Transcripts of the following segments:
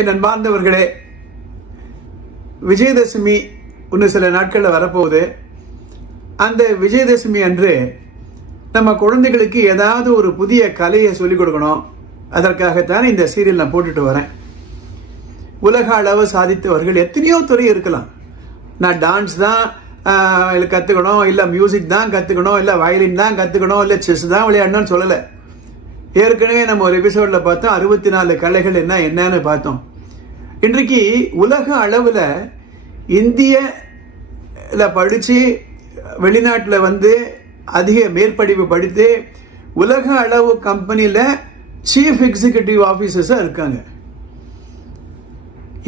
என் அன்பார்ந்தவர்களே, விஜயதசமி இன்னும் சில நாட்களில் வரப்போகுது. அந்த விஜயதசமி அன்று நம்ம குழந்தைகளுக்கு ஏதாவது ஒரு புதிய கலையை சொல்லிக் கொடுக்கணும். அதற்காகத்தான் இந்த சீரியல் நான் போட்டுட்டு வரேன். உலக அளவு சாதித்தவர்கள் எத்தனையோ துறை இருக்கலாம். நான் டான்ஸ் தான் கற்றுக்கணும், இல்லை மியூசிக் தான் கற்றுக்கணும், இல்லை வயலின் தான் கற்றுக்கணும், இல்லை செஸ் தான் விளையாடணும்னு சொல்லலை. ஏற்கனவே நம்ம ஒரு எபிசோடில் பார்த்தோம் 64 கலைகள் என்னன்னு பார்த்தோம். இன்றைக்கு உலக அளவில் இந்தியில் படித்து வெளிநாட்டில் வந்து அதிக மேற்படிப்பு படித்து உலக அளவு கம்பெனியில் சீஃப் எக்ஸிக்யூட்டிவ் ஆஃபீஸர்ஸாக இருக்காங்க.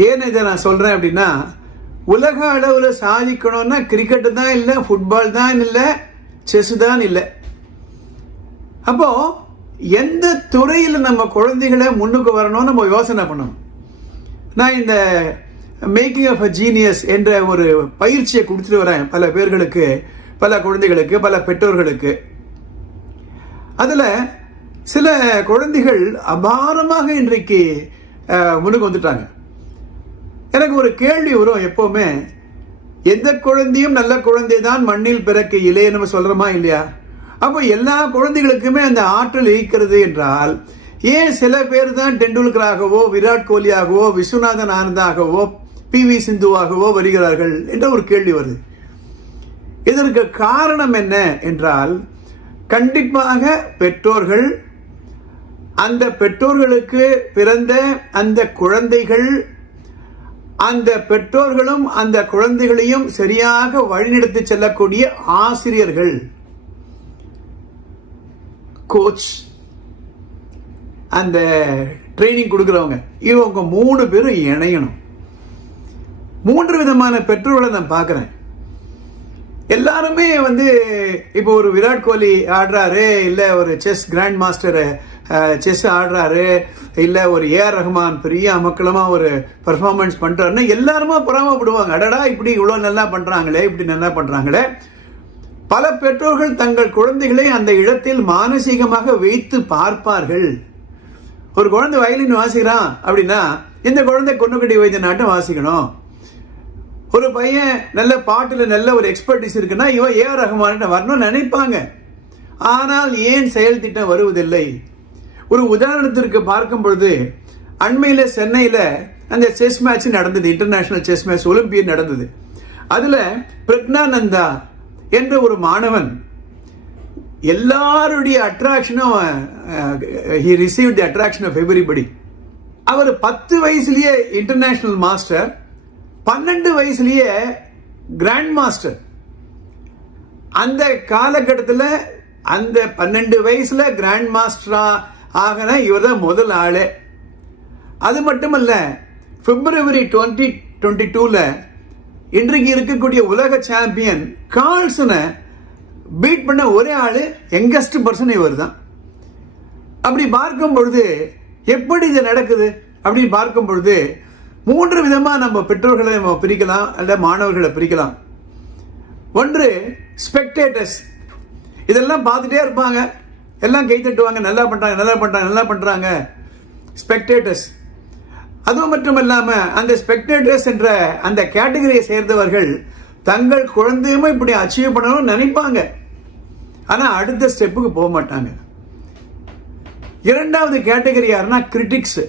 ஏன் இதை நான் சொல்கிறேன் அப்படின்னா, உலக அளவில் சாதிக்கணும்னா கிரிக்கெட்டு தான் இல்லை, ஃபுட்பால் தான் இல்லை, செஸ் தான் இல்லை. அப்போது எந்த துறையில் நம்ம குழந்தைகளை முன்னுக்கு வரணும்னு நம்ம யோசனை பண்ணணும். நான் இந்த மேக்கிங் ஆஃப் அ ஜீனியஸ் என்ற ஒரு பயிற்சியை கொடுத்துட்டு வரேன் பல பேர்களுக்கு, பல குழந்தைகளுக்கு, பல பெற்றோர்களுக்கு. அதில் சில குழந்தைகள் அபாரமாக இன்றைக்கு முன்னுக்கு வந்துட்டாங்க. எனக்கு ஒரு கேள்வி வரும் எப்போவுமே, எந்த குழந்தையும் நல்ல குழந்தை தான் மண்ணில் பிறக்க இல்லையே நம்ம சொல்கிறோமா இல்லையா? அப்போ எல்லா குழந்தைகளுக்குமே அந்த ஆற்றல் இருக்கிறது என்றால் ஏன் சில பேர் தான் டெண்டுல்கராகவோ, விராட் கோலியாகவோ, விஸ்வநாதன் ஆனந்தாகவோ, PV சிந்துவாகவோ வருகிறார்கள் என்ற ஒரு கேள்வி வருது. இதற்கு காரணம் என்ன என்றால், கண்டிப்பாக பெற்றோர்கள், அந்த பெற்றோர்களுக்கு பிறந்த அந்த குழந்தைகள், அந்த பெற்றோர்களும் அந்த குழந்தைகளையும் சரியாக வழிநடத்தி செல்லக்கூடிய ஆசிரியர்கள், கோச், அந்த ட்ரைனிங் கொடுக்குறவங்க, இவங்க 3 பேரும் இணையணும். 3 விதமான பெற்றோர்களை நான் பார்க்குறேன். எல்லாருமே வந்து இப்போ ஒரு விராட் கோலி ஆடுறாரு, இல்லை ஒரு செஸ் கிராண்ட் மாஸ்டர் செஸ் ஆடுறாரு, இல்லை ஒரு AR ரஹ்மான் பெரிய அமக்களமாக ஒரு பர்ஃபார்மன்ஸ் பண்ணுறாருன்னா எல்லாருமே பொறாமப்படுவாங்க. அடடா, இப்படி இவ்வளோ நல்லா பண்ணுறாங்களே, இப்படி நல்லா பண்ணுறாங்களே. பல பெற்றோர்கள் தங்கள் குழந்தைகளை அந்த இடத்தில் மானசீகமாக வைத்து பார்ப்பார்கள். ஒரு குழந்தை வயலின் வாசிக்கிறான் அப்படின்னா இந்த குழந்தை கொன்னுக்கடி வைத்திய நாட்டம் வாசிக்கணும். ஒரு பையன் நல்ல பாட்டில் நல்ல ஒரு எக்ஸ்பர்டிஸ் இருக்குன்னா இவன் AR ரஹ்மான் வரணும்னு நினைப்பாங்க. ஆனால் ஏன் செயல் திட்டம் வருவதில்லை? ஒரு உதாரணத்திற்கு பார்க்கும் பொழுது, அண்மையில் சென்னையில் அந்த செஸ் மேட்ச் நடந்தது, இன்டர்நேஷனல் செஸ் மேட்ச், ஒலிம்பியட் நடந்தது. அதில் பிரக்னானந்தா என்ற ஒரு மாணவன் எல்லாருடைய அட்ராக்ஷனும், he received the attraction of everybody. அவர் 10 வயசுலயே இன்டர்நேஷனல் மாஸ்டர், 12 வயசுலயே கிராண்ட் மாஸ்டர். அந்த காலகட்டத்தில் அந்த 12 வயசுல கிராண்ட் மாஸ்டரா ஆகின இவர் தான் முதல் ஆளு. அது மட்டுமல்ல, February 2022 இன்றைக்கு இருக்கக்கூடிய உலக சாம்பியன் கார்ல்சனை பீட் பண்ண ஒரே ஆளு, யங்கஸ்ட் பர்சன் இவர் தான். அப்படி பார்க்கும் பொழுது எப்படி இது நடக்குது அப்படின்னு பார்க்கும் பொழுது 3 விதமாக நம்ம பெற்றோர்களை நம்ம பிரிக்கலாம், அல்ல மாணவர்களை பிரிக்கலாம். ஒன்று ஸ்பெக்டேட்டர்ஸ், இதெல்லாம் பார்த்துட்டே இருப்பாங்க, எல்லாம் கை தட்டுவாங்க, நல்லா பண்ணுறாங்க, நல்லா பண்ணுறாங்க, நல்லா பண்ணுறாங்க, ஸ்பெக்டேட்டர்ஸ். அதுவும் மட்டும் இல்லாமல் அந்த ஸ்பெக்டேட்டர்ஸ் என்ற அந்த கேட்டகரியை சேர்ந்தவர்கள் தங்கள் குழந்தையுமே இப்படி அச்சீவ் பண்ணணும்னு நினைப்பாங்க, ஆனால் அடுத்த ஸ்டெப்புக்கு போக மாட்டாங்க. இரண்டாவது கேட்டகரி யாருன்னா கிரிட்டிக்ஸ்.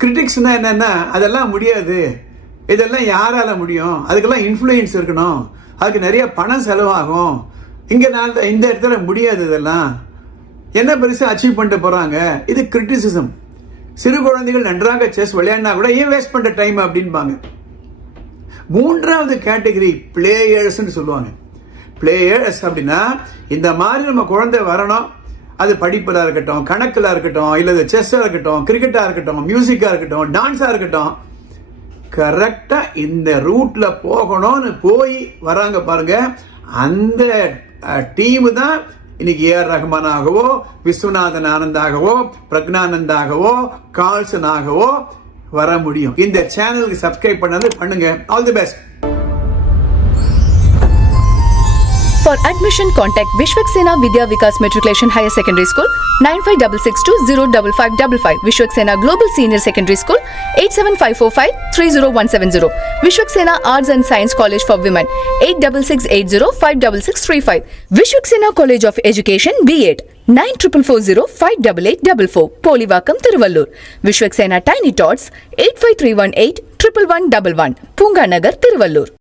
கிரிட்டிக்ஸ்னா என்னன்னா, அதெல்லாம் முடியாது, இதெல்லாம் யாரால முடியும், அதுக்கெல்லாம் இன்ஃப்ளூயன்ஸ் இருக்கணும், அதுக்கு நிறைய பணம் செலவாகும், இங்கே இந்த இடத்துல முடியாது, இதெல்லாம் என்ன பெருசாக அச்சீவ் பண்ணிட்டு போகிறாங்க. இது கிரிட்டிசிசம். சிறு குழந்தைகள் நன்றாக செஸ் விளையாடினா கூட ஏன் வேஸ்ட் பண்ணுற டைம் அப்படின்பாங்க. மூன்றாவது கேட்டகரி பிளேயர்ஸ்ன்னு சொல்லுவாங்க. பிளேயர்ஸ் அப்படின்னா இந்த மாதிரி நம்ம குழந்தை வரணும், அது படிப்பில் இருக்கட்டும், கணக்கில் இருக்கட்டும், இல்லை செஸ்ஸாக இருக்கட்டும், கிரிக்கெட்டாக இருக்கட்டும், மியூசிக்காக இருக்கட்டும், டான்ஸாக இருக்கட்டும், கரெக்டாக இந்த ரூட்ல போகணும்னு போய் வராங்க பாருங்க. அந்த டீமு தான் இன்னைக்கு AR ரஹ்மானாகவோ, விஸ்வநாதன் ஆனந்தாகவோ, பிரக்னானந்தாகவோ, கார்ல்சனாகவோ வர முடியும். இந்த சேனலுக்கு சப்ஸ்கிரைப் பண்ணுங்க. All the best. For admission, contact Vishwaksena Vidya Vikas Matriculation Higher Secondary School 9566205555. Vishwaksena Global Senior Secondary School 87545 Vishwaksena Arts and Science College for Women 8668056635. Vishwaksena College of Education B.Ed 9440588844. Polivakam Tiruvallur. Vishwaksena Tiny Tots 85318 11111. Punga Nagar Tiruvallur.